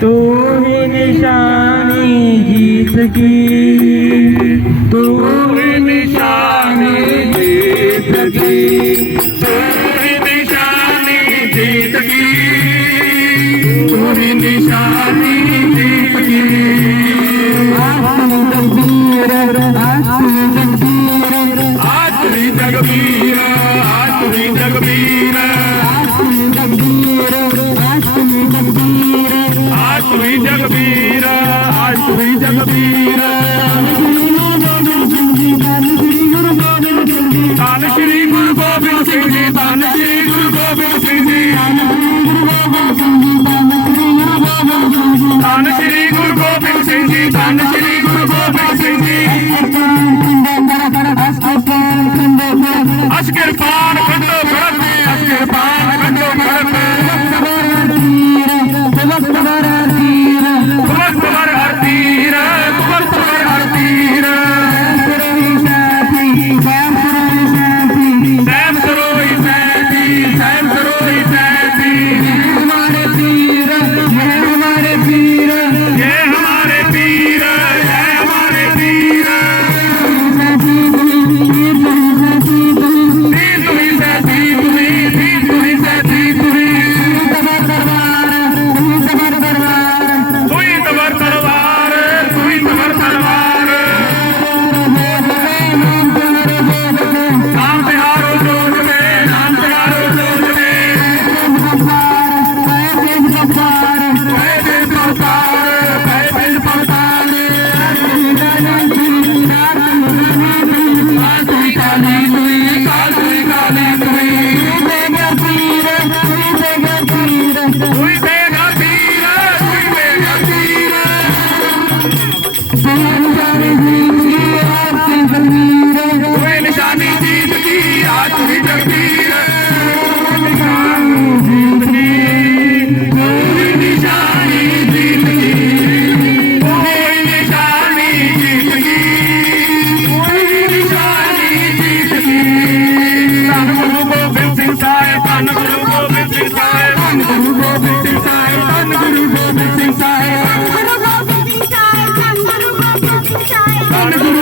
तू ही निशानी जीत की तू ही निशानी जीत की तू ही निशानी जीत की तू ही निशानी ਤੁਰੀ ਜਗਬੀਰ ਆਜ ਤੁਰੀ ਜਗਬੀਰ ਤਾਲ ਸ਼੍ਰੀ ਗੁਰੂ ਗੋਬਿੰਦ ਸਿੰਘ ਜੀ ਤਾਲ ਸ਼੍ਰੀ ਗੁਰੂ ਗੋਬਿੰਦ ਸਿੰਘ ਜੀ ਤਾਲ ਸ਼੍ਰੀ ਗੁਰੂ ਗੋਬਿੰਦ ਸਿੰਘ ਜੀ ਤਾਲ Sadhguru.